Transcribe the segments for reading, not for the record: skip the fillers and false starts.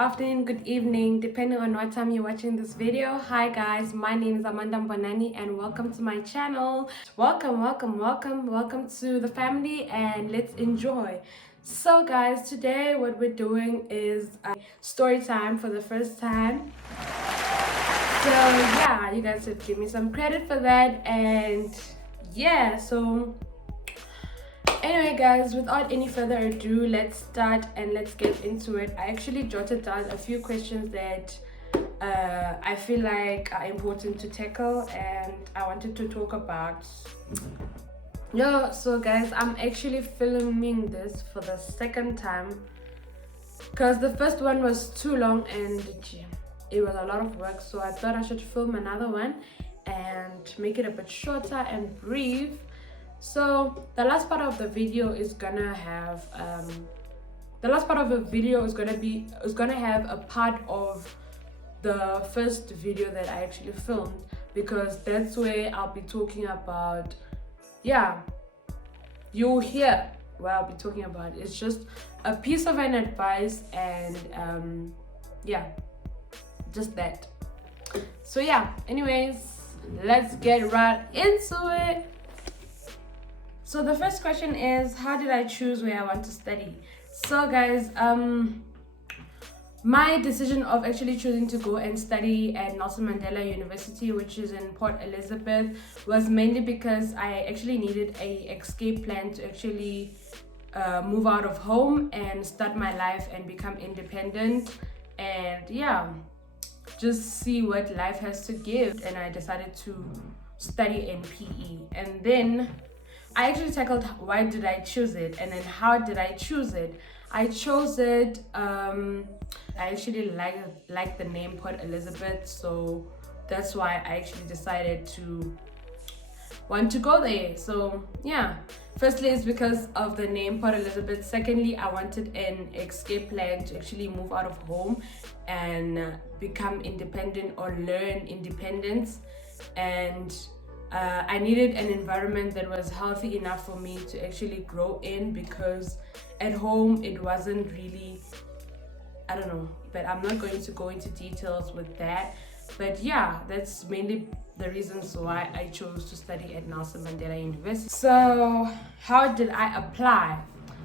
afternoon, good evening, depending on what time you're watching this video. Hi guys, my name is Amanda Mbonani and welcome to my channel. Welcome to the family and let's enjoy. So guys, today what we're doing is story time for the first time. So yeah, you guys should give me some credit for that. And yeah, so anyway guys, without any further ado, let's start and let's get into it. I actually jotted down a few questions that I feel like are important to tackle and I wanted to talk about. So guys, I'm actually filming this for the second time because the first one was too long and it was a lot of work, so I thought I should film another one and make it a bit shorter and brief. So the last part of the video is gonna have have a part of the first video that I actually filmed, because that's where I'll be talking about, you'll hear what I'll be talking about. It's just a piece of an advice and just that. So anyways, let's get right into it. So the first question is, how did I choose where I want to study? So guys, my decision of actually choosing to go and study at Nelson Mandela University, which is in Port Elizabeth, was mainly because I actually needed a escape plan to actually move out of home and start my life and become independent and just see what life has to give. And I decided to study in PE. And then I actually tackled why did I choose it, and then how did I choose it. I chose it, I actually like the name Port Elizabeth, so that's why I actually decided to want to go there. So firstly it's because of the name Port Elizabeth. Secondly, I wanted an escape plan to actually move out of home and become independent or learn independence. And I needed an environment that was healthy enough for me to actually grow in, because at home it wasn't really, I don't know, but I'm not going to go into details with that. But that's mainly the reasons why I chose to study at Nelson Mandela University. So how did I apply?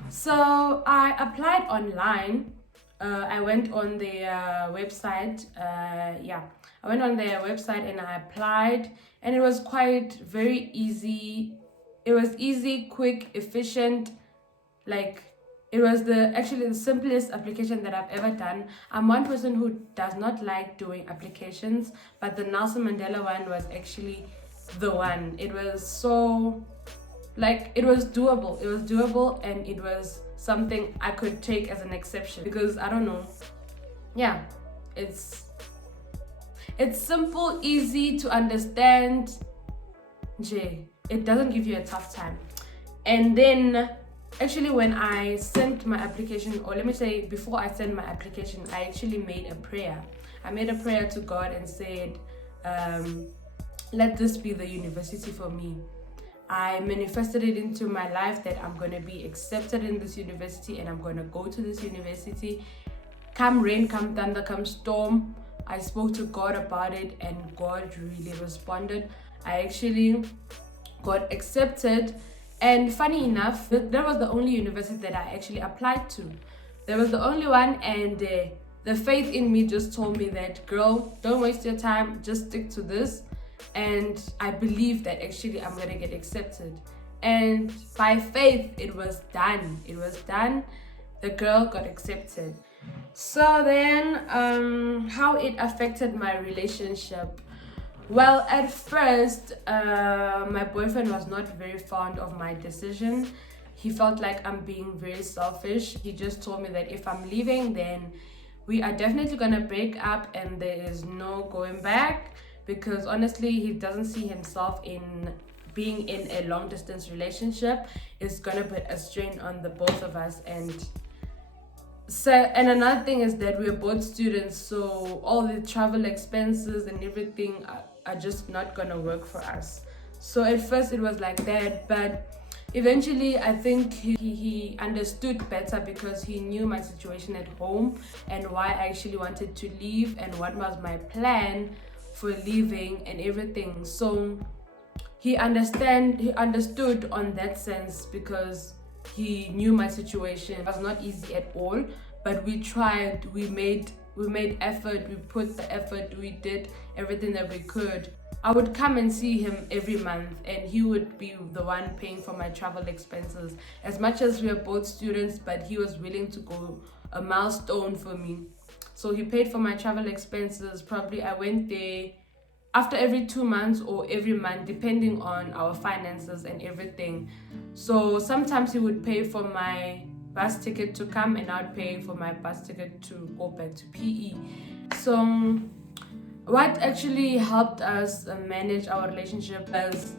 So I applied online. I went on their website. I went on their website and I applied, and it was very easy. It was easy, quick, efficient. Like, it was actually the simplest application that I've ever done. I'm one person who does not like doing applications, but the Nelson Mandela one was actually the one. It was so, it was doable. It was doable, and it was something I could take as an exception, because I don't know. It's simple, easy to understand. It doesn't give you a tough time. And then actually when I sent my application, or let me say before I sent my application, I actually made a prayer. I made a prayer to God and said, let this be the university for me. I manifested it into my life that I'm going to be accepted in this university and I'm going to go to this university. Come rain, come thunder, come storm. I spoke to God about it and God really responded. I actually got accepted. And funny enough, that was the only university that I actually applied to. There was the only one, and the faith in me just told me that, girl, don't waste your time, just stick to this. And I believe that actually I'm gonna get accepted. And by faith, it was done. It was done. The girl got accepted. So then, how it affected my relationship. Well, at first, my boyfriend was not very fond of my decision. He felt like I'm being very selfish. He just told me that if I'm leaving, then we are definitely gonna break up and there is no going back, because honestly, he doesn't see himself in being in a long distance relationship. It's gonna put a strain on the both of us. And another thing is that we're both students, so all the travel expenses and everything are just not gonna work for us. So at first it was like that, but Eventually, I think he understood better because he knew my situation at home and why I actually wanted to leave and what was my plan for leaving and everything. So he understood on that sense because he knew my situation. It was not easy at all, but we tried, we made effort, we put the effort, we did everything that we could. I would come and see him every month and he would be the one paying for my travel expenses. As much as we are both students, but he was willing to go a milestone for me. So he paid for my travel expenses. Probably I went there after every 2 months or every month, depending on our finances and everything. So sometimes he would pay for my bus ticket to come and I'd pay for my bus ticket to go back to PE. So what actually helped us manage our relationship is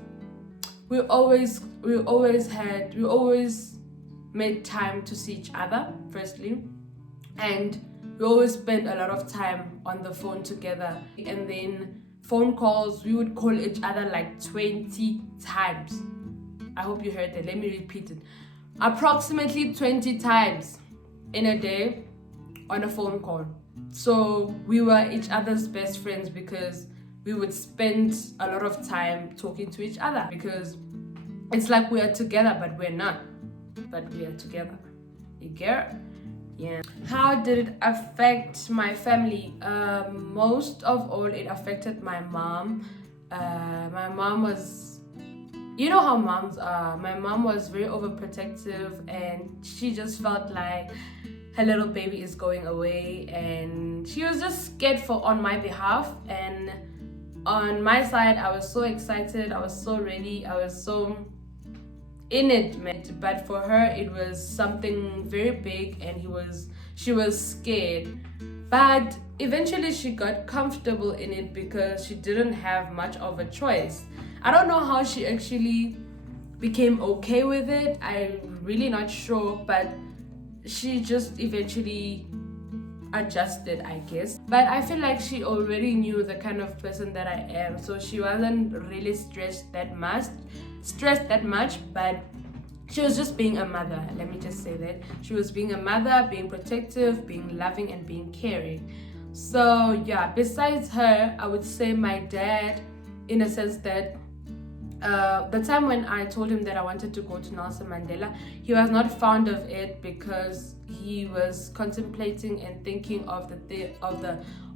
we always made time to see each other, firstly, and we always spent a lot of time on the phone together. And then phone calls, we would call each other like 20 times. I hope you heard that. Let me repeat it. Approximately 20 times in a day on a phone call. So we were each other's best friends because we would spend a lot of time talking to each other, because it's like we are together but we're not, but we are together. You get it? Yeah. How did it affect my family? Most of all, it affected my mom. My mom was, you know how moms are. My mom was very overprotective and she just felt like her little baby is going away, and she was just scared on my behalf. And on my side, I was so excited, I was so ready, I was so in it, man. But for her, it was something very big, and she was scared. But eventually she got comfortable in it because she didn't have much of a choice. I don't know how she actually became okay with it. I'm really not sure, but she just eventually adjusted, I guess. But I feel like she already knew the kind of person that I am, so she wasn't really stressed that much, but she was just being a mother. Let me just say that. She was being a mother, being protective, being loving, and being caring. So yeah, besides her, I would say my dad, in a sense that the time when I told him that I wanted to go to Nelson Mandela, he was not fond of it because he was contemplating and thinking of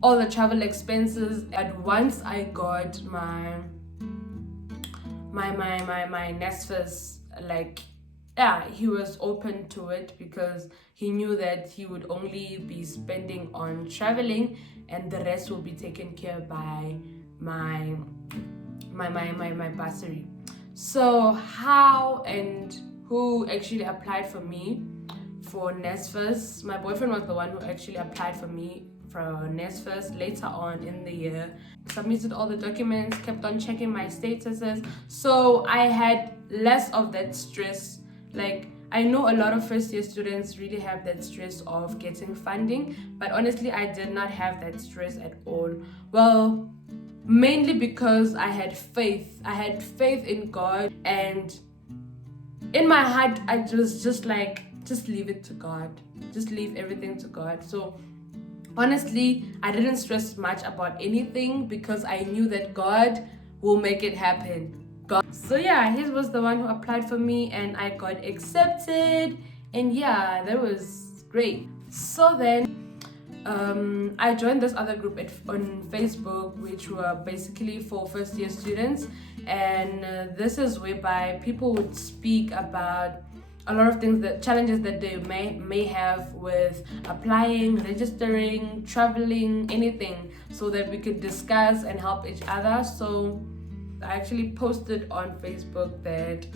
all the travel expenses. And once I got my NSFAS, like, yeah, he was open to it because he knew that he would only be spending on traveling and the rest will be taken care by my bursary. So how and who actually applied for me for NSFAS? My boyfriend was the one who actually applied for me for NSFAS later on in the year. Submitted all the documents, kept on checking my statuses, so I had less of that stress. Like, I know a lot of first year students really have that stress of getting funding, but honestly I did not have that stress at all. Well, mainly because I had faith in God, and in my heart I was just like, just leave it to God, just leave everything to God. So honestly, I didn't stress much about anything because I knew that God will make it happen. So yeah, he was the one who applied for me and I got accepted, and yeah, that was great. So then I joined this other group on Facebook, which were basically for first year students, and this is whereby people would speak about a lot of things, that challenges that they may have with applying, registering, traveling, anything, so that we could discuss and help each other. So I actually posted on Facebook that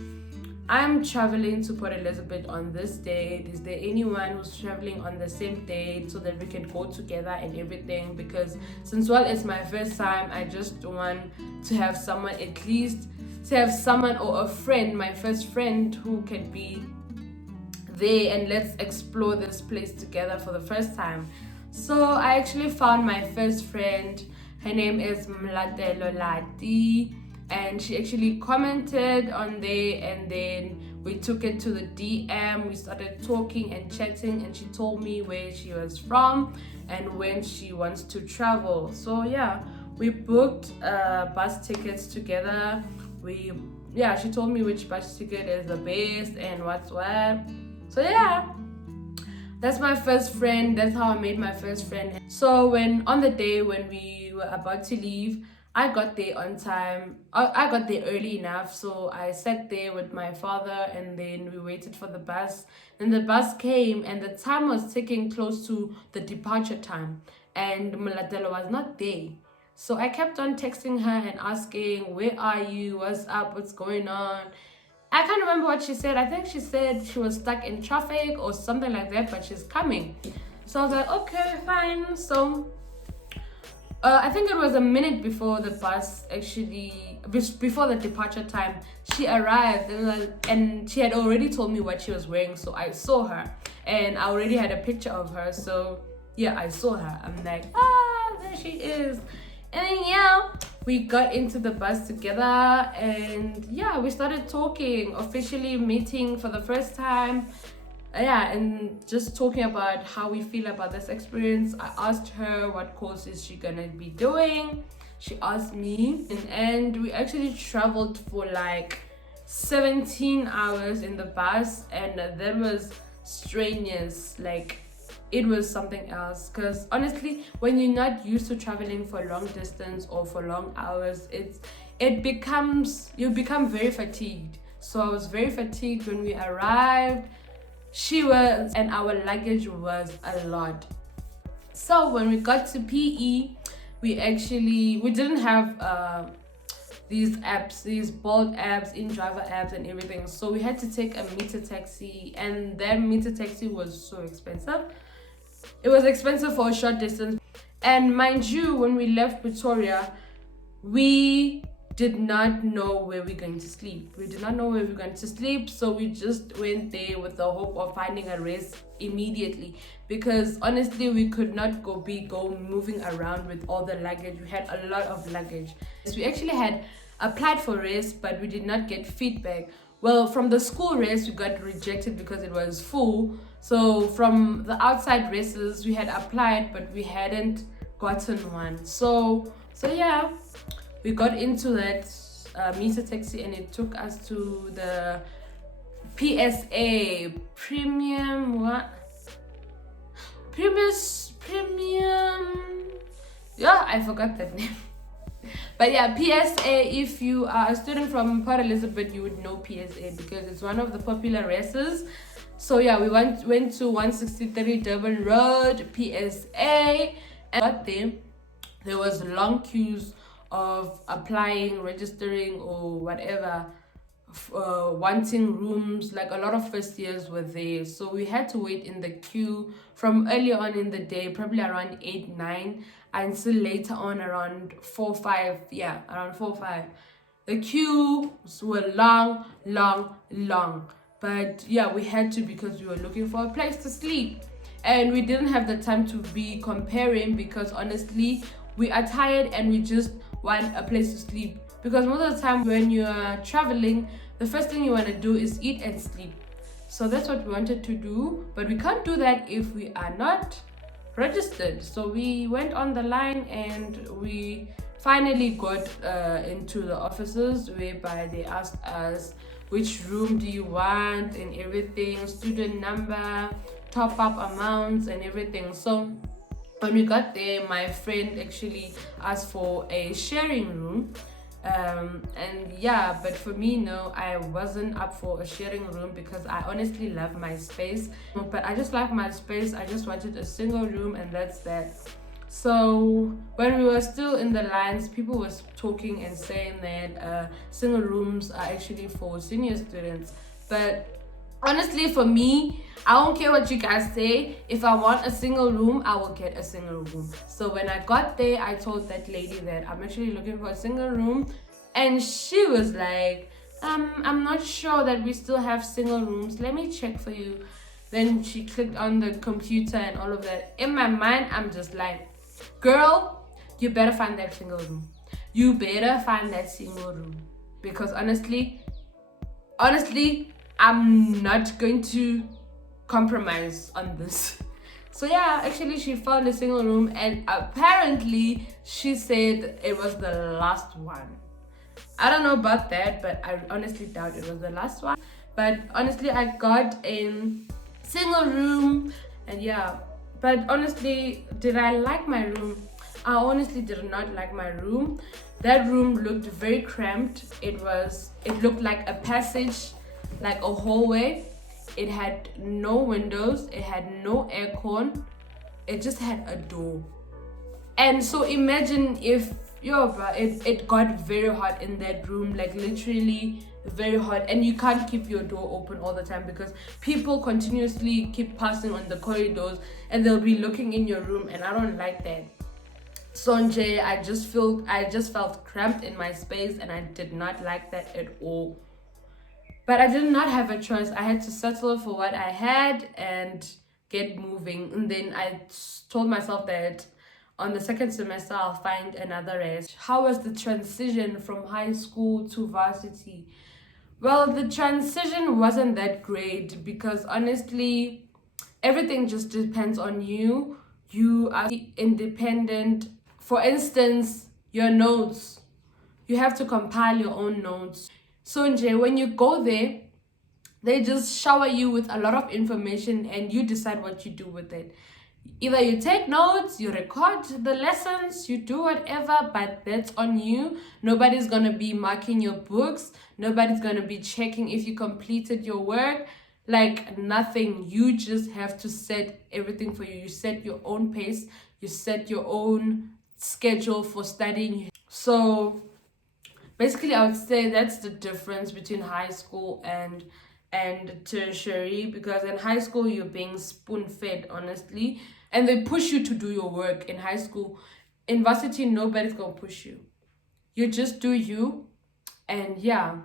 I'm traveling to Port Elizabeth on this date. Is there anyone who's traveling on the same date so that we can go together and everything? Because since it's my first time, I just want to have someone, at least to have someone or a friend, my first friend, who can be there and let's explore this place together for the first time. So I actually found my first friend. Her name is Mlatelo Lati, and she actually commented on there, and then We took it to the DM. We started talking and chatting, and she told me where she was from and when she wants to travel. So yeah, we booked bus tickets together. She told me which bus ticket is the best and what's what. So yeah, that's my first friend. That's how I made my first friend. So on the day when we were about to leave, I got there on time. I got there early enough, so I sat there with my father, and then we waited for the bus. Then the bus came, and the time was ticking close to the departure time, and Mulatelo was not there. So I kept on texting her and asking, where are you? What's up? What's going on? I can't remember what she said. I think she said she was stuck in traffic or something like that, but she's coming. So I was like, okay, fine. So I think it was a minute before the bus before the departure time, she arrived, and she had already told me what she was wearing. So I saw her, and I already had a picture of her. So yeah, I saw her. I'm like, there she is. And then yeah, we got into the bus together, and yeah, we started talking, officially meeting for the first time. And just talking about how we feel about this experience. I asked her what course is she gonna be doing. She asked me, and we actually traveled for like 17 hours in the bus, and that was strenuous. Like, it was something else, because honestly, when you're not used to traveling for long distance or for long hours, you become very fatigued. So I was very fatigued when we arrived. And our luggage was a lot. So when we got to PE, we didn't have these apps, these Bolt apps, InDriver apps and everything. So we had to take a meter taxi, and that meter taxi was so expensive. It was expensive for a short distance. And mind you, when we left Pretoria, we did not know where we're going to sleep. So we just went there with the hope of finding a rest immediately, because honestly, we could not go moving around with all the luggage. We had a lot of luggage. So we actually had applied for rest, but we did not get feedback. Well, from the school rest, we got rejected because it was full. So from the outside races, we had applied, but we hadn't gotten one. So yeah, we got into that meter taxi, and it took us to the PSA premium. Yeah, I forgot that name. But yeah, PSA, if you are a student from Port Elizabeth, you would know PSA because it's one of the popular races. So yeah, we went to 163 Durban Road, PSA, and got there. There was long queues of applying, registering, or whatever, wanting rooms. Like, a lot of first years were there, so we had to wait in the queue from early on in the day, probably around 8-9, until later on around 4-5. Yeah, around 4-5. The queues were long, but yeah, we had to, because we were looking for a place to sleep, and we didn't have the time to be comparing, because honestly, we are tired and we just want a place to sleep. Because most of the time when you are traveling, the first thing you want to do is eat and sleep. So that's what we wanted to do, but we can't do that if we are not registered. So we went on the line, and we finally got into the offices, whereby they asked us which room do you want and everything, student number, top up amounts and everything. So when we got there, my friend actually asked for a sharing room, and yeah, but for me, no, I wasn't up for a sharing room, because I honestly love my space. But I just like my space. I just wanted a single room, and that's that. So when we were still in the lines, people were talking and saying that single rooms are actually for senior students. But honestly, for me, I don't care what you guys say. If I want a single room, I will get a single room. So when I got there, I told that lady that I'm actually looking for a single room, and she was like, I'm not sure that we still have single rooms. Let me check for you. Then she clicked on the computer and all of that. In my mind, I'm just like, girl, you better find that single room. Because honestly, I'm not going to compromise on this. So yeah, actually she found a single room, and apparently she said it was the last one. I don't know about that, but I honestly doubt it was the last one. But honestly, I got a single room, and yeah. But honestly, did I like my room? I honestly did not like my room. That room looked very cramped. It looked like a passage, like a hallway. It had no windows, it had no aircon, it just had a door. And so imagine if it got very hot in that room, like literally very hot, and you can't keep your door open all the time because people continuously keep passing on the corridors and they'll be looking in your room, and I don't like that. Sonjay, I just felt cramped in my space, and I did not like that at all. But I did not have a choice. I had to settle for what I had and get moving. And then told myself that on the second semester I'll find another rest. How was the transition from high school to varsity? Well, the transition wasn't that great because honestly, everything just depends on you. You are independent. For instance, your notes. You have to compile your own notes. So, Nje, when you go there, they just shower you with a lot of information and you decide what you do with it. Either you take notes, you record the lessons, you do whatever, but that's on you. Nobody's gonna be marking your books, nobody's gonna be checking if you completed your work. Like nothing. You just have to set everything for you. You set your own pace, you set your own schedule for studying. So basically I would say that's the difference between high school and tertiary, because in high school you're being spoon fed, honestly, and they push you to do your work in high school. In varsity, nobody's gonna push you. You just do you, and yeah,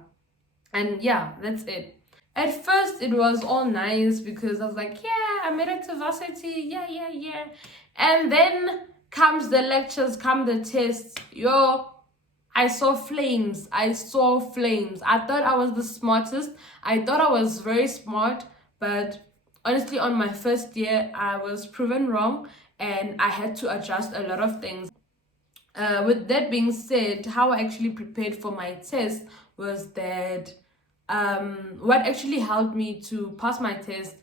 that's it. At first it was all nice because I was like, yeah, I made it to varsity, yeah. And then comes the lectures, come the tests, I saw flames. I thought I was the smartest. I thought I was very smart, but honestly, on my first year, I was proven wrong and I had to adjust a lot of things. With that being said, how I actually prepared for my test was that what actually helped me to pass my test,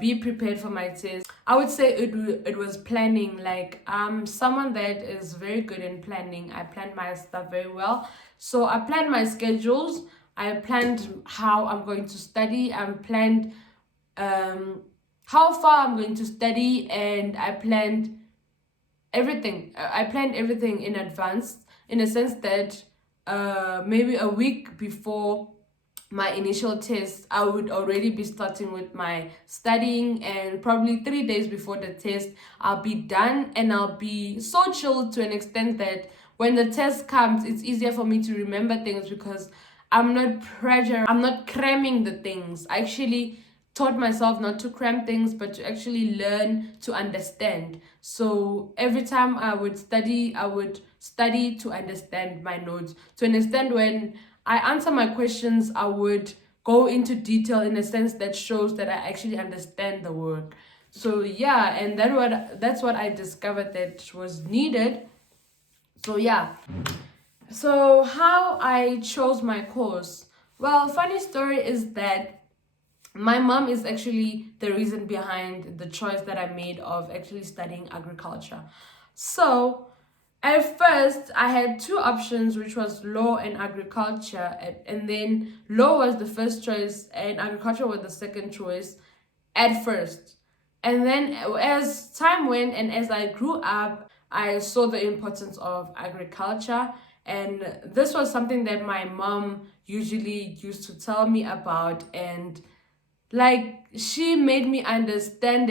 be prepared for my test, I would say it was planning. Like someone that is very good in planning. I planned my stuff very well. So I planned my schedules, I planned how I'm going to study, I planned how far I'm going to study, and I planned everything. I planned everything in advance, in a sense that maybe a week before my initial test, I would already be starting with my studying, and probably 3 days before the test, I'll be done, and I'll be so chilled to an extent that when the test comes, it's easier for me to remember things because I'm not cramming the things. I actually taught myself not to cram things, but to actually learn to understand. So every time I would study to understand my notes, to understand when I answer my questions, I would go into detail in a sense that shows that I actually understand the work. So yeah, and that's what I discovered that was needed. So yeah. So how I chose my course. Well, funny story is that my mom is actually the reason behind the choice that I made of actually studying agriculture. So at first, I had two options, which was law and agriculture, and then law was the first choice, and agriculture was the second choice at first. And then, as time went and as I grew up, I saw the importance of agriculture, and this was something that my mom usually used to tell me about, and like she made me understand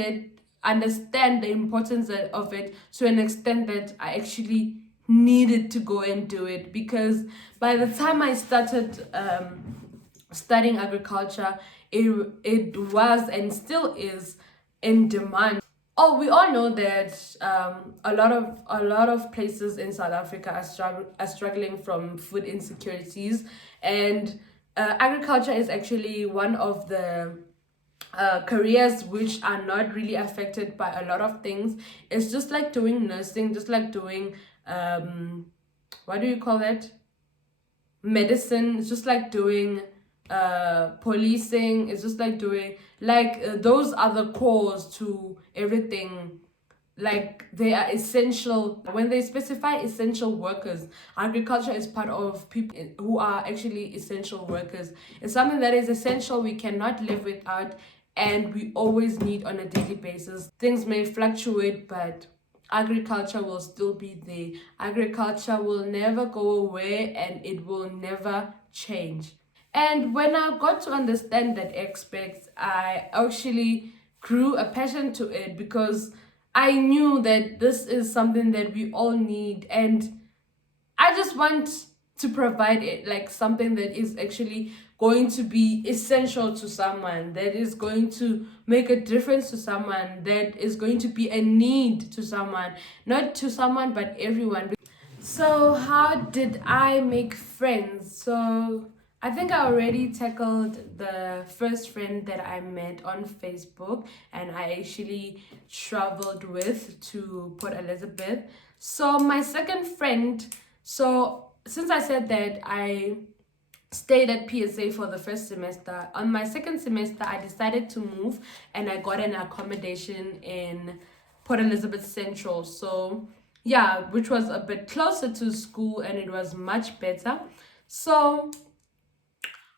the importance of it to an extent that I actually needed to go and do it, because by the time I started studying agriculture, it was and still is in demand. Oh, we all know that a lot of places in South Africa are struggling from food insecurities, and agriculture is actually one of the careers which are not really affected by a lot of things. It's just like doing nursing, just like doing what do you call that, medicine. It's just like doing policing. It's just like doing like those are the cores to everything. Like they are essential. When they specify essential workers, agriculture is part of people who are actually essential workers. It's something that is essential, we cannot live without, and we always need on a daily basis. Things may fluctuate, but agriculture will still be there. Agriculture will never go away, and it will never change. And when I got to understand that aspect, I actually grew a passion to it, because I knew that this is something that we all need, and I just want to provide it, like something that is actually going to be essential to someone, that is going to make a difference to someone, that is going to be a need to someone, not to someone but everyone. So how did I make friends? So I think I already tackled the first friend that I met on Facebook, and I actually traveled with to Port Elizabeth. So my second friend, so since I said that I stayed at PSA for the first semester, on my second semester I decided to move, and I got an accommodation in Port Elizabeth Central. So yeah, which was a bit closer to school, and it was much better. So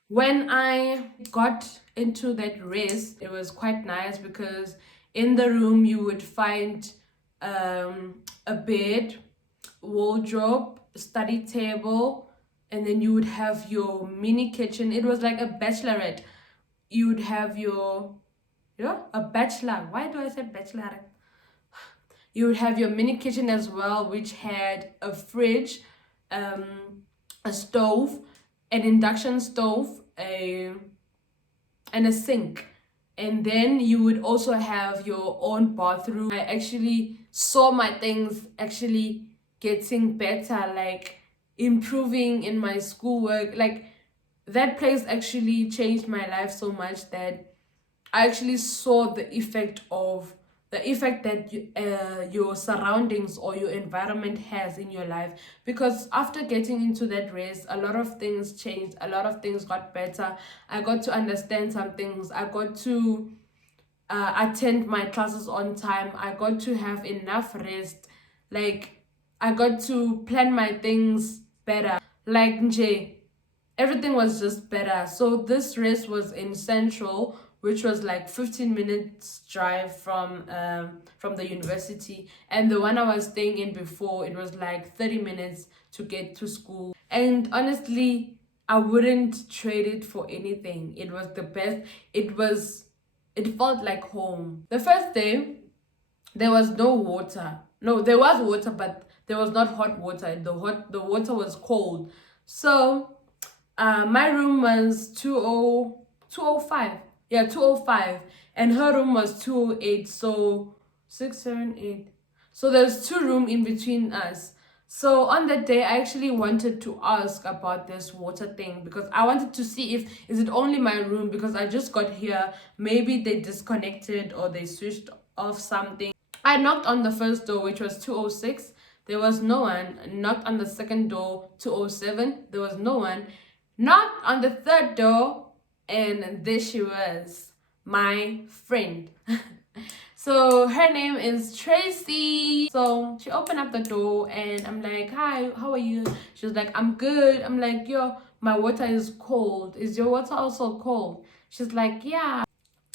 when I got into that race, it was quite nice, because in the room you would find a bed, wardrobe, study table, and then you would have your mini kitchen. It was like a bachelorette. You would have your, yeah, a bachelor. Why do I say bachelorette? You would have your mini kitchen as well, which had a fridge, a stove, an induction stove, and a sink. And then you would also have your own bathroom. I actually saw my things actually getting better, like improving in my schoolwork. Like that place actually changed my life so much that I actually saw the effect that your surroundings or your environment has in your life. Because after getting into that race, a lot of things changed, a lot of things got better. I got to understand some things. I got to attend my classes on time. I got to have enough rest. Like I got to plan my things better. Like nje, everything was just better. So this race was in Central, which was like 15 minutes drive from the university, and the one I was staying in before, it was like 30 minutes to get to school. And honestly, I wouldn't trade it for anything. It was the best. It felt like home. The first day there was no water. No, there was water, but there was not hot water. The water was cold. So my room was 205. Yeah, 205. And her room was 208. So 6, 7, 8. So there's two rooms in between us. So on that day, I actually wanted to ask about this water thing, because I wanted to see if is it only my room, because I just got here. Maybe they disconnected or they switched off something. I knocked on the first door, which was 206. There was no one. Knocked on the second door, 207. There was no one. Knocked on the third door, and there she was, my friend. So her name is Tracy. So she opened up the door, and I'm like, hi, how are you? She was like, I'm good. I'm like, yo, my water is cold. Is your water also cold? She's like, yeah.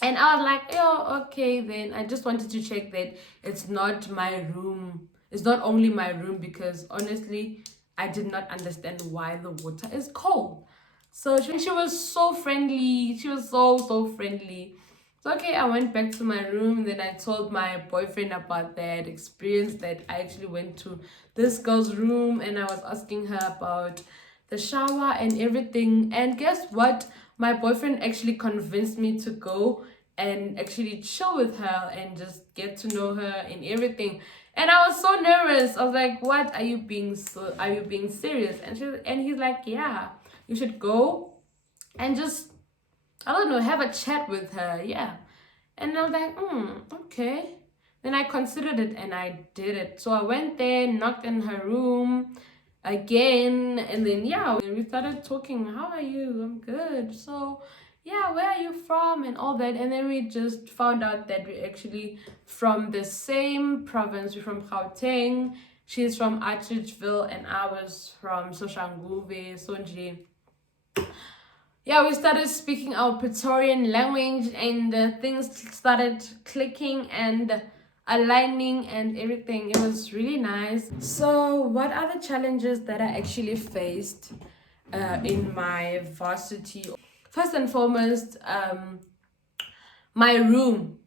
And I was like, yo, okay, then I just wanted to check that it's not my room. It's not only my room, because honestly, I did not understand why the water is cold. So she was so friendly. She was so friendly. So okay, I went back to my room. Then I told my boyfriend about that experience, that I actually went to this girl's room, and I was asking her about the shower and everything. And guess what? My boyfriend actually convinced me to go and actually chill with her and just get to know her and everything. And I was so nervous. I was like, "What are you being so? Are you being serious?" And he's like, "Yeah, you should go and just, I don't know, have a chat with her. Yeah. And I was like, okay. Then I considered it and I did it. So I went there, knocked in her room again, and then yeah, we started talking. How are you? I'm good. So yeah, where are you from and all that. And then we just found out that we're actually from the same province. We're from Gauteng. She's from Atteridgeville and I was from Soshanguve, Sonje. Yeah, we started speaking our Praetorian language and things started clicking and aligning and everything. It was really nice. So, what are the challenges that I actually faced in my varsity? First and foremost, my room.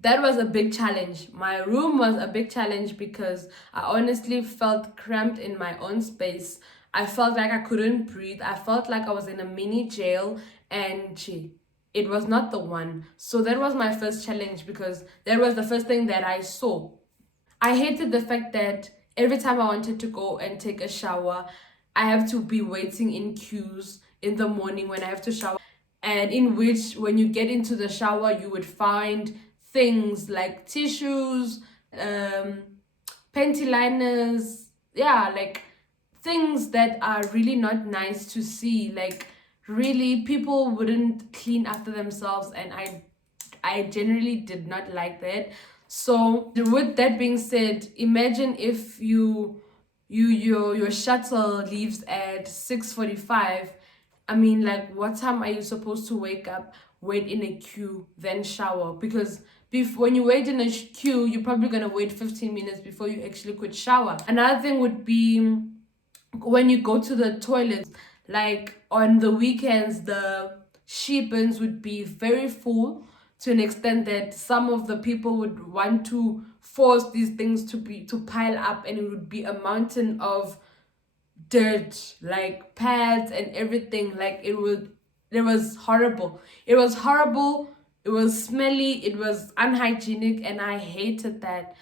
That was a big challenge. My room was a big challenge because I honestly felt cramped in my own space. I felt like I couldn't breathe. I felt like I was in a mini jail, and it was not the one. So that was my first challenge because that was the first thing that I saw. I hated the fact that every time I wanted to go and take a shower, I have to be waiting in queues in the morning when I have to shower, and in which when you get into the shower you would find things like tissues, um panty liners, yeah, like things that are really not nice to see. Like really people wouldn't clean after themselves, and I generally did not like that. So with that being said, imagine if your shuttle leaves at 6:45. I mean, like, what time are you supposed to wake up, wait in a queue, then shower? Because when you wait in a queue, you're probably gonna wait 15 minutes before you actually could shower. Another thing would be when you go to the toilet, like on the weekends, the sheepens would be very full to an extent that some of the people would want to force these things to pile up, and it would be a mountain of dirt, like pads and everything. Like it was horrible. It was horrible. It was smelly. It was unhygienic, and I hated that.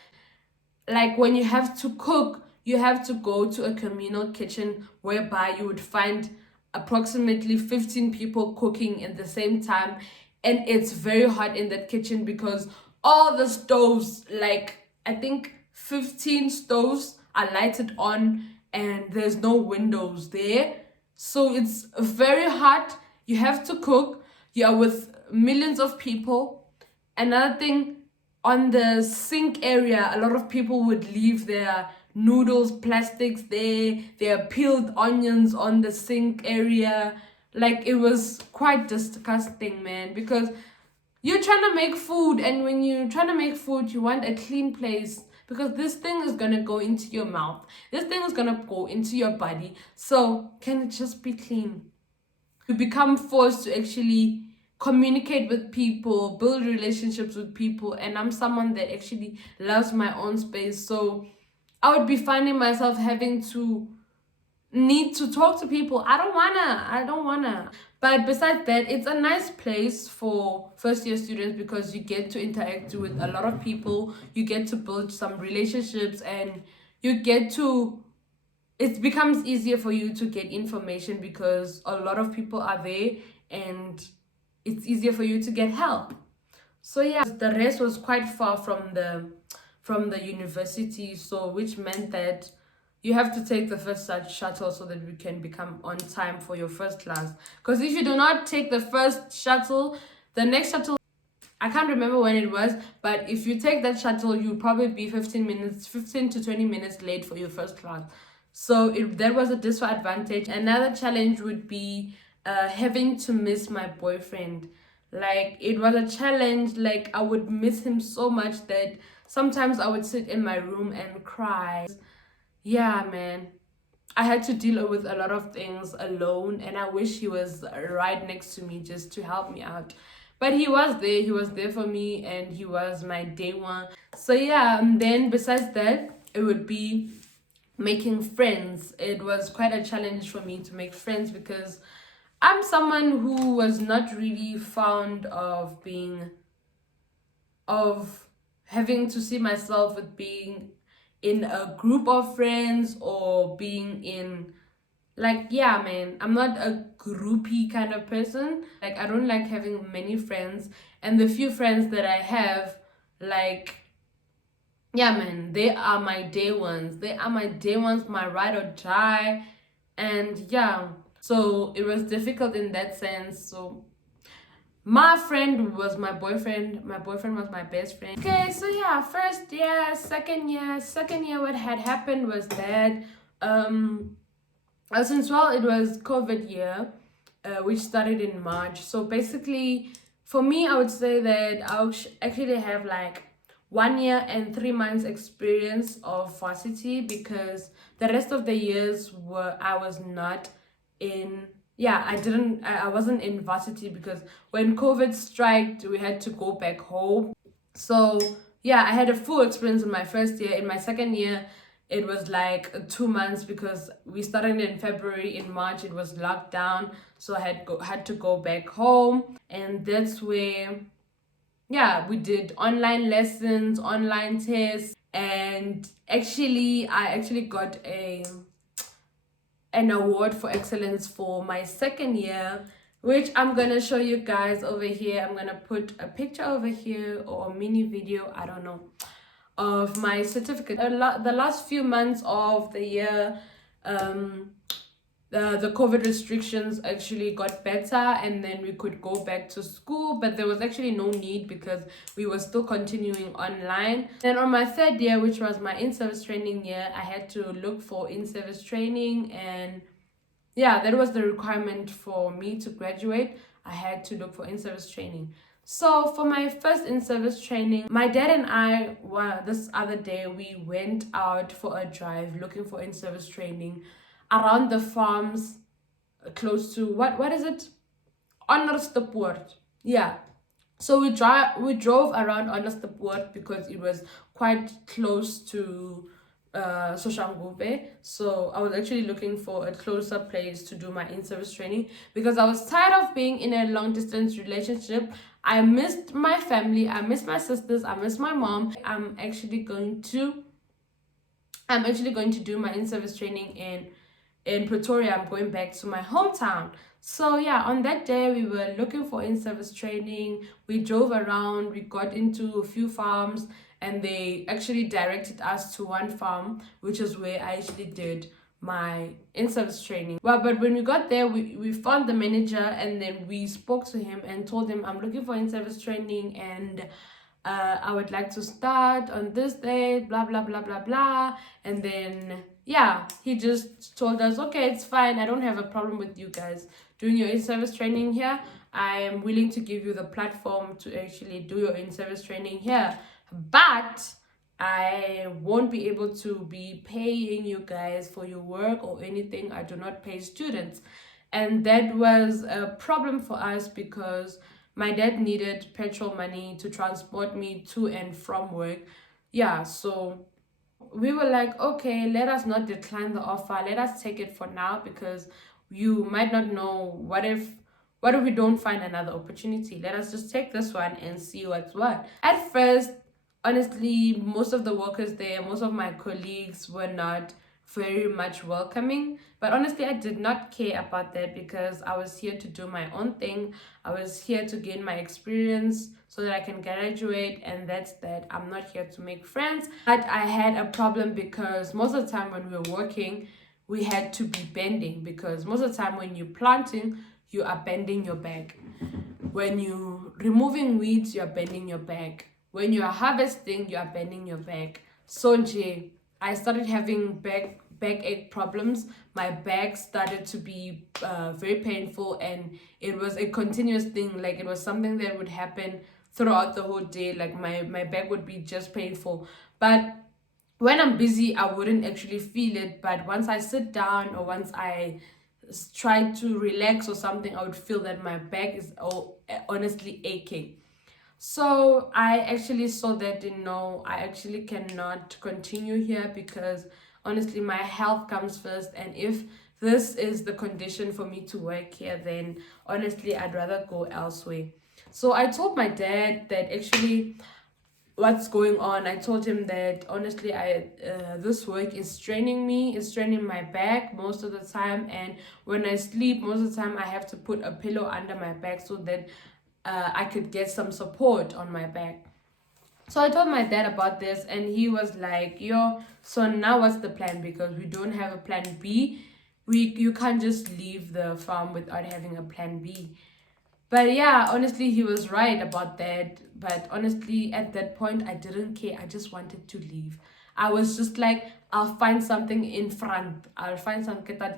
Like when you have to cook, you have to go to a communal kitchen whereby you would find approximately 15 people cooking at the same time, and it's very hot in that kitchen because all the stoves, like I think 15 stoves are lighted on, and there's no windows there, so it's very hot. You have to cook. You are with millions of people. Another thing, on the sink area, a lot of people would leave their noodles, plastics there, their peeled onions on the sink area. Like it was quite disgusting, man, because you're trying to make food, and when you're trying to make food, you want a clean place because this thing is gonna go into your mouth. This thing is gonna go into your body. So can it just be clean? You become forced to actually communicate with people, build relationships with people, and I'm someone that actually loves my own space. So I would be finding myself having to need to talk to people. I don't wanna. But besides that, it's a nice place for first year students because you get to interact with a lot of people, you get to build some relationships, and you get to, it becomes easier for you to get information because a lot of people are there, and it's easier for you to get help. So yeah, the rest was quite far from the university, so which meant that you have to take the first shuttle so that we can become on time for your first class. Because if you do not take the first shuttle, the next shuttle, I can't remember when it was, but if you take that shuttle, you'll probably be 15 to 20 minutes late for your first class. So that was a disadvantage. Another challenge would be having to miss my boyfriend. Like it was a challenge. Like I would miss him so much that sometimes I would sit in my room and cry. Yeah, man. I had to deal with a lot of things alone, and I wish he was right next to me just to help me out. But he was there for me, and he was my day one. So, yeah, and then besides that, it would be making friends. It was quite a challenge for me to make friends because I'm someone who was not really fond of of having to see myself with being in a group of friends or being in Like, yeah, man, I'm not a groupie kind of person. Like, I don't like having many friends, and the few friends that I have, like, yeah, man, they are my day ones. They are my day ones, my ride or die. And yeah, so it was difficult in that sense. So my friend was my boyfriend was my best friend. Okay, so yeah, first year, second year, what had happened was that um since well it was COVID year, which started in March. So basically, for me, I would say that actually have like 1 year and 3 months experience of varsity, because the rest of the years were I was not in. Yeah, I wasn't in varsity because when COVID struck, we had to go back home. So yeah, I had a full experience in my first year. In my second year, it was like 2 months because we started in February. In March, it was locked down, so I had to go back home, and that's where, yeah, we did online lessons, online tests, and actually I actually got an award for excellence for my second year, which I'm gonna show you guys over here. I'm gonna put a picture over here or a mini video, I don't know, of my certificate. The last few months of the year, um, the COVID restrictions actually got better, and then we could go back to school, but there was actually no need because we were still continuing online. Then on my third year, which was my in-service training year, I had to look for in-service training, and yeah, that was the requirement for me to graduate. I had to look for in-service training. So for my first in-service training, my dad and I were this other day, we went out for a drive looking for in-service training around the farms, close to what is it? Onderstepoort. Yeah. So we drove around Onderstepoort because it was quite close to Soshanguve. So I was actually looking for a closer place to do my in-service training because I was tired of being in a long distance relationship. I missed my family, I missed my sisters, I missed my mom. I'm actually going to do my in-service training in Pretoria. I'm going back to my hometown. So yeah, on that day we were looking for in-service training. We drove around, we got into a few farms, and they actually directed us to one farm, which is where I actually did my in-service training. Well, but when we got there, we found the manager, and then we spoke to him and told him I'm looking for in-service training, and I would like to start on this day, blah blah blah blah blah. And then yeah, he just told us, okay, it's fine, I don't have a problem with you guys doing your in-service training here. I am willing to give you the platform to actually do your in-service training here, but I won't be able to be paying you guys for your work or anything. I do not pay students. And that was a problem for us because my dad needed petrol money to transport me to and from work. Yeah, so we were like, okay, let us not decline the offer. Let us take it for now because you might not know what if we don't find another opportunity. Let us just take this one and see what's what. At first, honestly, most of the workers there, most of my colleagues were not very much welcoming. But honestly, I did not care about that because I was here to do my own thing. I was here to gain my experience so that I can graduate, and that's that. I'm not here to make friends. But I had a problem because most of the time when we were working, we had to be bending because most of the time when you're planting, you are bending your back. When you're removing weeds, you're bending your back. When you are harvesting, you are bending your back. So nje, I started having backache problems. My back started to be very painful, and it was a continuous thing. Like it was something that would happen throughout the whole day. Like my back would be just painful. But when I'm busy, I wouldn't actually feel it. But once I sit down or once I try to relax or something, I would feel that my back is honestly aching. So I actually saw that, I actually cannot continue here because honestly, my health comes first. And if this is the condition for me to work here, then honestly, I'd rather go elsewhere. So I told my dad that actually what's going on. I told him that honestly, this work is straining me, it's straining my back most of the time, and when I sleep most of the time I have to put a pillow under my back so that I could get some support on my back. So I told my dad about this, and he was like, yo, so now what's the plan? Because we don't have a plan B. You can't just leave the farm without having a plan B. But yeah, honestly, he was right about that. But honestly, at that point, I didn't care. I just wanted to leave. I was just like, I'll find something in front. I'll find something, guys.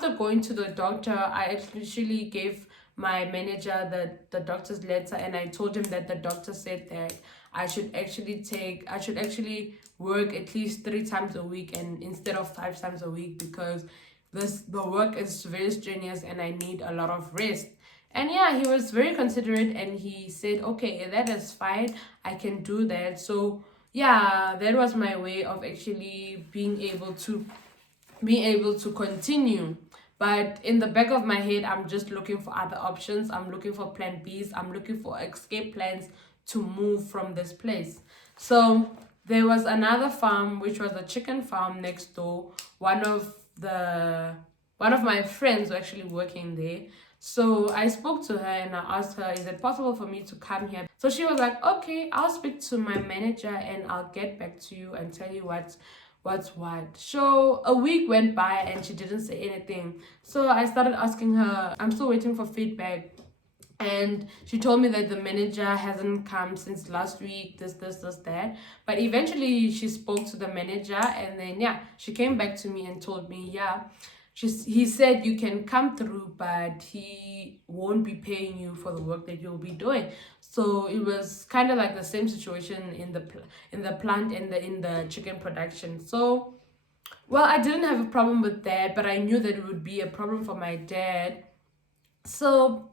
After going to the doctor, I actually gave my manager the doctor's letter, and I told him that the doctor said that I should actually work at least 3 times a week and instead of 5 times a week, because the work is very strenuous and I need a lot of rest. And yeah, he was very considerate, and he said, okay, that is fine, I can do that. So yeah, that was my way of actually being able to continue. But in the back of my head, I'm just looking for other options. I'm looking for plan Bs. I'm looking for escape plans to move from this place. So there was another farm, which was a chicken farm next door. One of my friends were actually working there. So I spoke to her and I asked her, is it possible for me to come here? So she was like, okay, I'll speak to my manager and I'll get back to you and tell you what's what. So a week went by and she didn't say anything. So I started asking her, I'm still waiting for feedback. And she told me that the manager hasn't come since last week, this, that. But eventually she spoke to the manager, and then yeah, she came back to me and told me, yeah, he said you can come through, but he won't be paying you for the work that you'll be doing. So it was kind of like the same situation in the plant and in the chicken production. So well, I didn't have a problem with that, but I knew that it would be a problem for my dad. So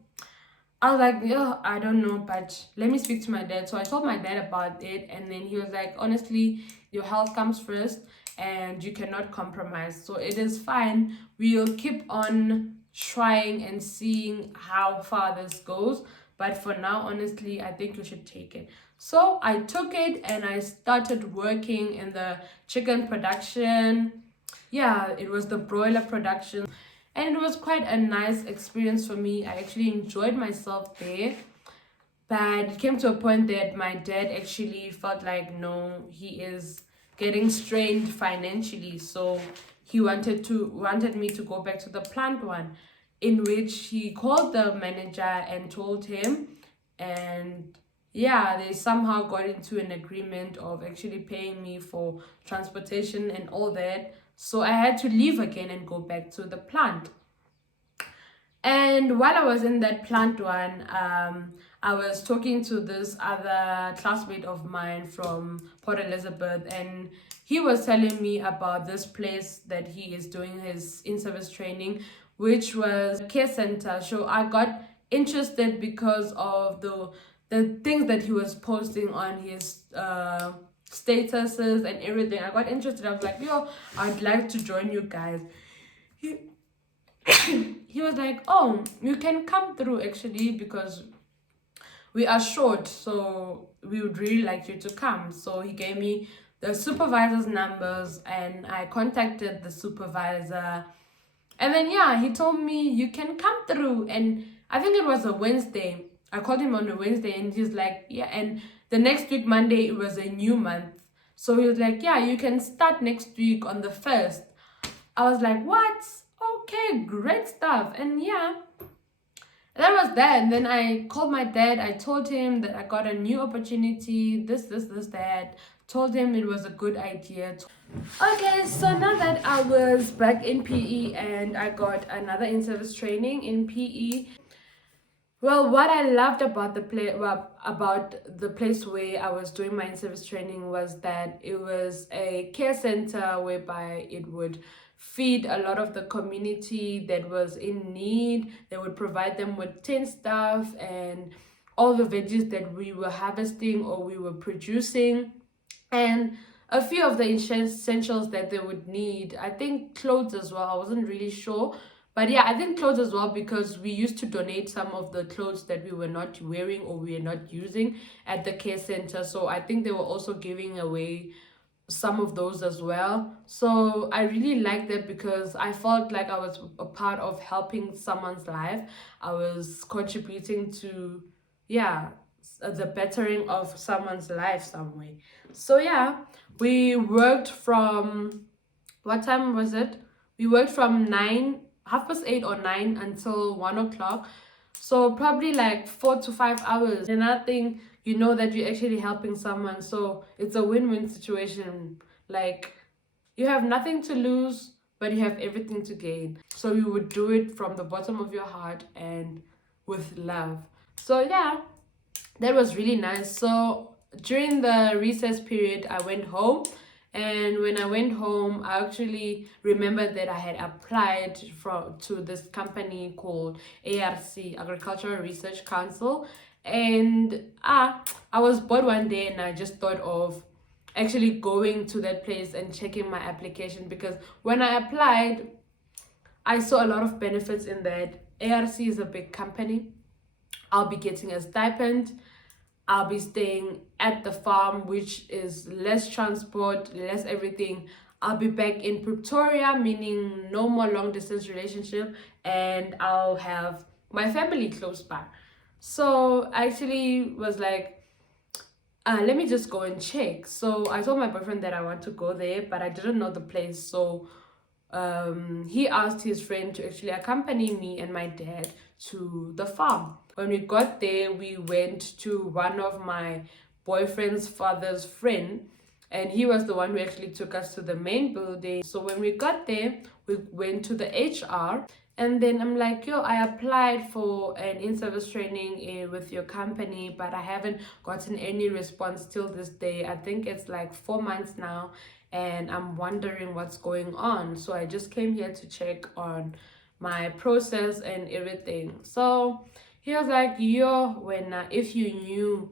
I was like, yeah, I don't know, but let me speak to my dad. So I told my dad about it, and then he was like, honestly, your health comes first and you cannot compromise. So it is fine. We'll keep on trying and seeing how far this goes. But for now, honestly, I think you should take it. So I took it and I started working in the chicken production. Yeah, it was the broiler production. And it was quite a nice experience for me. I actually enjoyed myself there. But it came to a point that my dad actually felt like, no, he is getting strained financially. So he wanted me to go back to the plant one, in which he called the manager and told him. And yeah, they somehow got into an agreement of actually paying me for transportation and all that. So I had to leave again and go back to the plant. And while I was in that plant one, I was talking to this other classmate of mine from Port Elizabeth, and he was telling me about this place that he is doing his in-service training, which was a care center. So I got interested because of the things that he was posting on his statuses and everything. I got interested. I was like, yo, I'd like to join you guys. He was like, oh, you can come through actually, because we are short, so we would really like you to come. So he gave me the supervisor's numbers and I contacted the supervisor. And then yeah, he told me you can come through. And I think it was a Wednesday. I called him on a Wednesday and he's like, yeah. And the next week, Monday, it was a new month. So he was like, yeah, you can start next week on the 1st. I was like, what? Okay, great stuff. And yeah, that was that. And then I called my dad. I told him that I got a new opportunity, this, that. Told him it was a good idea. Okay, so now that I was back in PE and I got another in-service training in PE, well, what I loved about the place where I was doing my in-service training was that it was a care center whereby it would feed a lot of the community that was in need. They would provide them with tin stuff and all the veggies that we were harvesting or we were producing, and a few of the essentials that they would need. I think clothes as well. I wasn't really sure, But yeah, I think clothes as well, because we used to donate some of the clothes that we were not wearing or we were not using at the care center. So I think they were also giving away some of those as well. So I really liked that because I felt like I was a part of helping someone's life. I was contributing to, yeah, the bettering of someone's life some way. So yeah, we worked from, what time was it? We worked from 9, half past 8 or 9 until 1 o'clock. So probably like 4 to 5 hours. Another thing, you know that you're actually helping someone. So it's a win-win situation. Like, you have nothing to lose, but you have everything to gain. So you would do it from the bottom of your heart and with love. So yeah, that was really nice. So during the recess period, I went home. And when I went home, I actually remembered that I had applied to this company called ARC, Agricultural Research Council. And I was bored one day and I just thought of actually going to that place and checking my application, because when I applied, I saw a lot of benefits in that. ARC is a big company. I'll be getting a stipend. I'll be staying at the farm, which is less transport, less everything. I'll be back in Pretoria, meaning no more long distance relationship, and I'll have my family close by. So I actually was like, let me just go and check. So I told my boyfriend that I want to go there, but I didn't know the place. So he asked his friend to actually accompany me and my dad to the farm. When we got there, we went to one of my boyfriend's father's friend, and he was the one who actually took us to the main building. So when we got there, we went to the HR, and then I'm like, yo, I applied for an in-service training with your company, but I haven't gotten any response till this day. I think it's like 4 months now, and I'm wondering what's going on. So I just came here to check on my process and everything. So he was like, yo, when if you knew,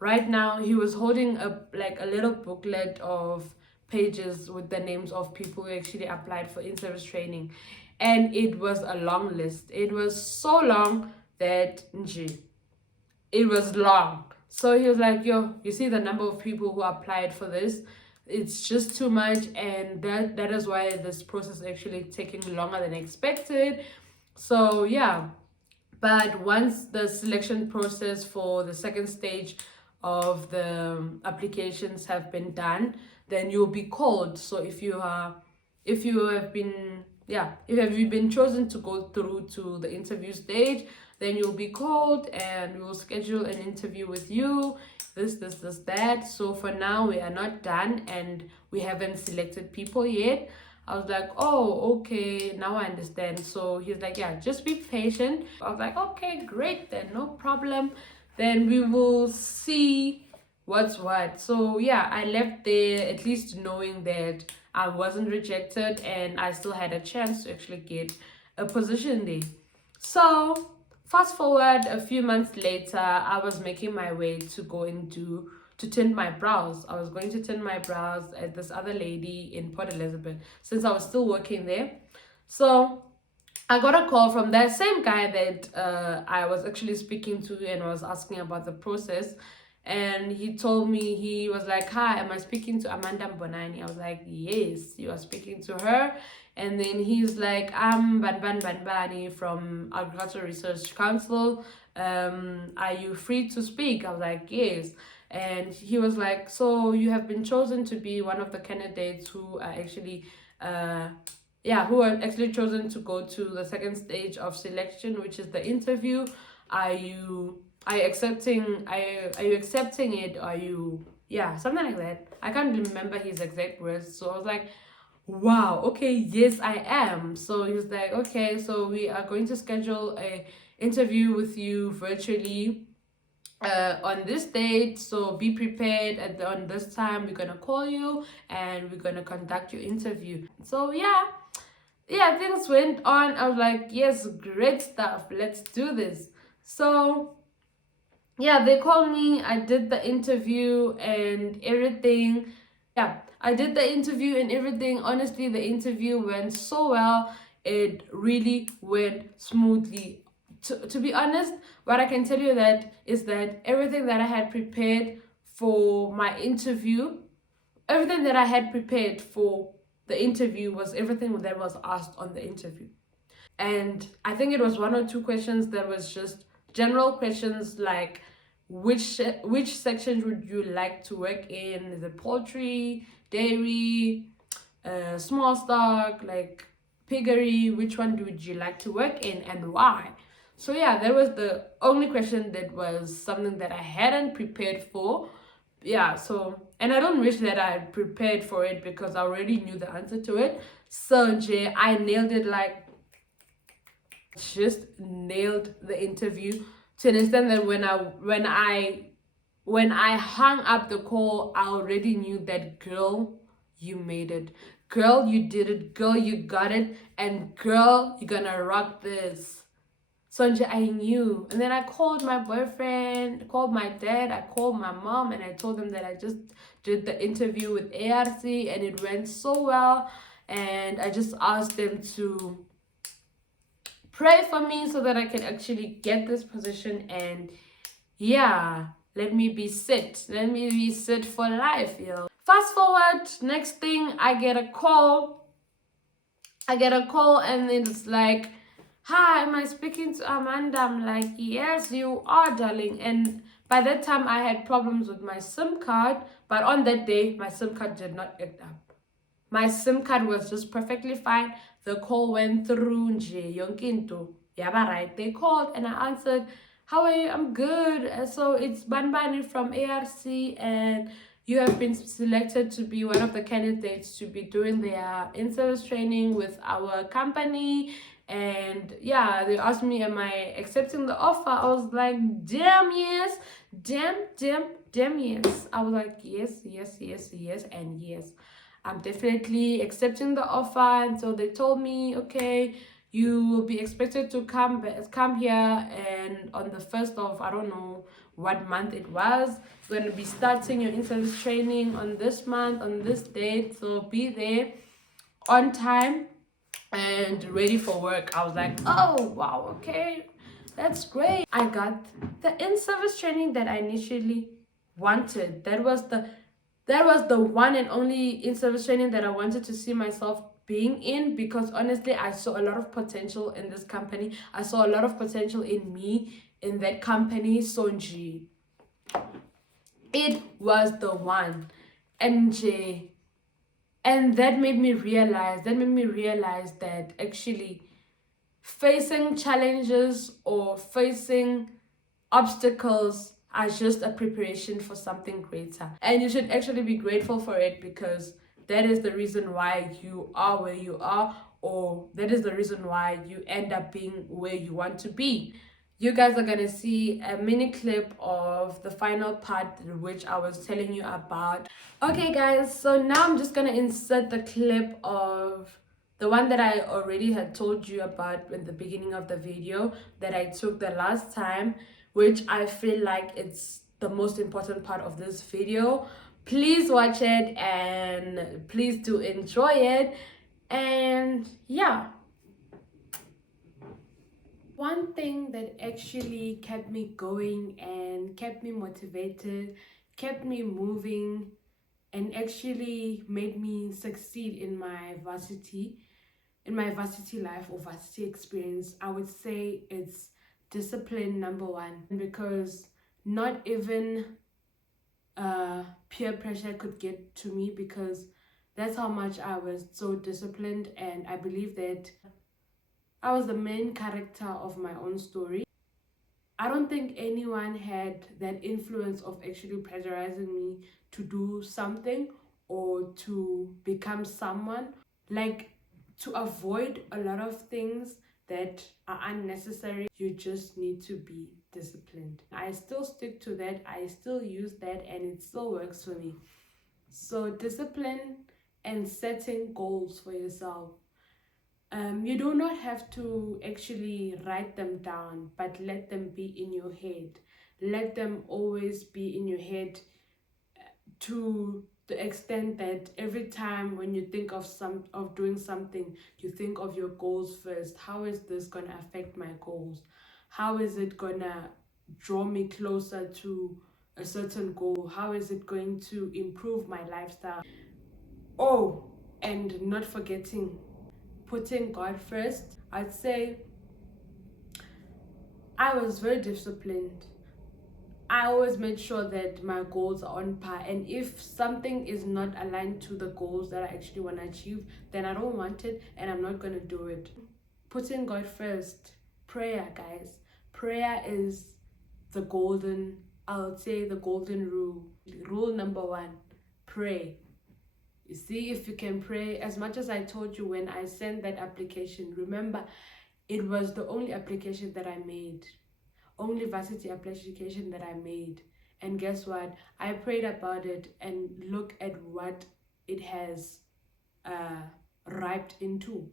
right now he was holding a little booklet of pages with the names of people who actually applied for in-service training, and it was a long list. It was so long that it was long. So he was like, yo, you see the number of people who applied for this, it's just too much, and that is why this process is actually taking longer than expected. So yeah, but once the selection process for the second stage of the applications have been done, then you'll be called. So if you have been chosen to go through to the interview stage, then you'll be called and we will schedule an interview with you, this, that. So for now, we are not done and we haven't selected people yet. I was like, oh, okay, now I understand. So he's like, yeah, just be patient. I was like, okay, great, then no problem. Then we will see what's what. So yeah, I left there at least knowing that I wasn't rejected and I still had a chance to actually get a position there. So fast forward a few months later, I was making my way to go into to tint my brows. I was going to tint my brows at this other lady in Port Elizabeth since I was still working there. So I got a call from that same guy that I was actually speaking to and was asking about the process. And he told me, he was like, hi, am I speaking to Amanda Bonani? I was like, yes, you are speaking to her. And then he's like, I'm Banban Banbani from Agricultural Research Council. Are you free to speak? I was like, yes. And he was like, so you have been chosen to be one of the candidates who are actually who are actually chosen to go to the second stage of selection, which is the interview. Are you accepting it? Are you, yeah, something like that. I can't remember his exact words. So I was like, wow, okay, yes, I am. So he was like, okay, so we are going to schedule a interview with you virtually on this date, so be prepared. On this time we're gonna call you and we're gonna conduct your interview. So yeah, things went on. I was like, yes, great stuff, let's do this. So yeah, they called me, I did the interview and everything. Yeah, I did the interview and everything. Honestly, the interview went so well. it really went smoothly. To be honest, what I can tell you that is that everything that I had prepared for my interview, everything that I had prepared for the interview was everything that was asked on the interview. And I think it was one or two questions that was just general questions like which section would you like to work in? The poultry, dairy, small stock, like piggery, which one would you like to work in and why? So yeah, that was the only question that was something that I hadn't prepared for. Yeah, so and I don't wish that I had prepared for it because I already knew the answer to it. So Jay, I nailed it, like just nailed the interview to an extent that when I hung up the call, I already knew that, girl, you made it. Girl, you did it. Girl, you got it. And girl, you're gonna rock this. Sonja, I knew. And then I called my boyfriend, called my dad, I called my mom, and I told them that I just did the interview with ARC and it went so well. And I just asked them to pray for me so that I can actually get this position, and yeah, let me be set. Let me be set for life, yo. Fast forward, next thing, I get a call. And it's like, hi, am I speaking to Amanda? I'm like, yes, you are, darling. And by that time, I had problems with my SIM card, but on that day, my SIM card did not act up. My SIM card was just perfectly fine. The call went through nje yonke into yaba right. They called and I answered, how are you? I'm good. So it's Banbani from ARC and you have been selected to be one of the candidates to be doing their in-service training with our company. And yeah, they asked me, am I accepting the offer? I was like, damn yes. Damn yes. I was like, yes, and yes. I'm definitely accepting the offer. And so they told me, okay, you will be expected to come here, and on the 1st of, I don't know what month it was, you're going to be starting your in-service training on this month, on this date. So be there on time and ready for work. I was like, oh wow, okay, that's great. I got the in-service training that I initially wanted. That was the one and only in-service training that I wanted to see myself being in, because honestly, I saw a lot of potential in this company. I saw a lot of potential in me in that company. Sonji, it was the one. NJ. And that made me realize that actually facing challenges or facing obstacles are just a preparation for something greater. And you should actually be grateful for it, because that is the reason why you are where you are, or that is the reason why you end up being where you want to be. You guys are gonna see a mini clip of the final part which I was telling you about. Okay guys, so now I'm just gonna insert the clip of the one that I already had told you about in the beginning of the video that I took the last time, which I feel like it's the most important part of this video. Please watch it and please do enjoy it. And yeah, one thing that actually kept me going and kept me motivated, kept me moving, and actually made me succeed in my varsity life or varsity experience, I would say it's discipline, number one. Because not even peer pressure could get to me, because that's how much I was so disciplined, and I believe that I was the main character of my own story. I don't think anyone had that influence of actually pressurizing me to do something or to become someone. Like, to avoid a lot of things that are unnecessary, you just need to be disciplined. I still stick to that. I still use that, and it still works for me. So discipline and setting goals for yourself. You do not have to actually write them down, but let them be in your head. Let them always be in your head to the extent that every time when you think of doing something, you think of your goals first. How is this gonna affect my goals? How is it gonna draw me closer to a certain goal? How is it going to improve my lifestyle? Oh, and not forgetting putting God first. I'd say I was very disciplined. I always made sure that my goals are on par, and if something is not aligned to the goals that I actually want to achieve, then I don't want it and I'm not going to do it. Putting God first. Prayer, guys. Prayer is the golden, I would say, the golden rule. Rule number 1, pray. You see, if you can pray, as much as I told you when I sent that application, remember, it was the only application that I made, only varsity application that I made. And guess what? I prayed about it, and look at what it has ripened into.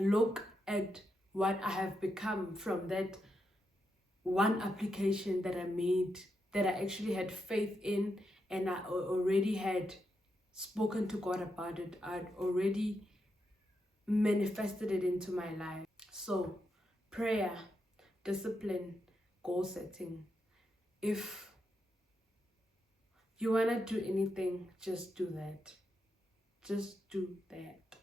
Look at what I have become from that one application that I made, that I actually had faith in, and I already had spoken to God about it. I'd already manifested it into my life. So, prayer, discipline, goal setting. If you want to do anything, just do that. Just do that.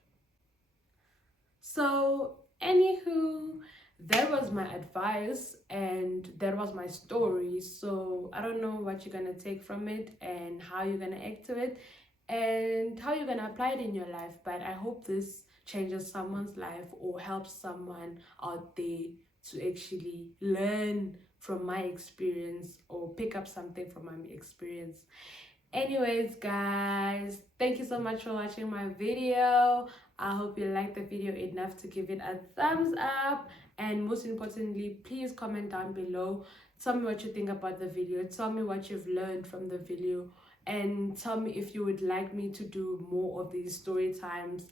So, anywho, that was my advice and that was my story. So I don't know what you're gonna take from it and how you're gonna act to it and how you're gonna apply it in your life, but I hope this changes someone's life or helps someone out there to actually learn from my experience or pick up something from my experience. Anyways, guys, thank you so much for watching my video. I hope you liked the video enough to give it a thumbs up, and most importantly, please comment down below. Tell me what you think about the video. Tell me what you've learned from the video, and tell me if you would like me to do more of these story times.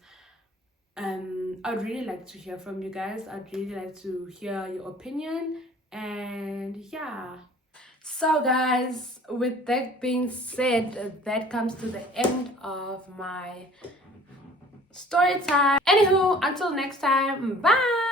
I'd really like to hear from you guys. I'd really like to hear your opinion, and yeah. So guys, with that being said, that comes to the end of my story time. Anywho, until next time, bye.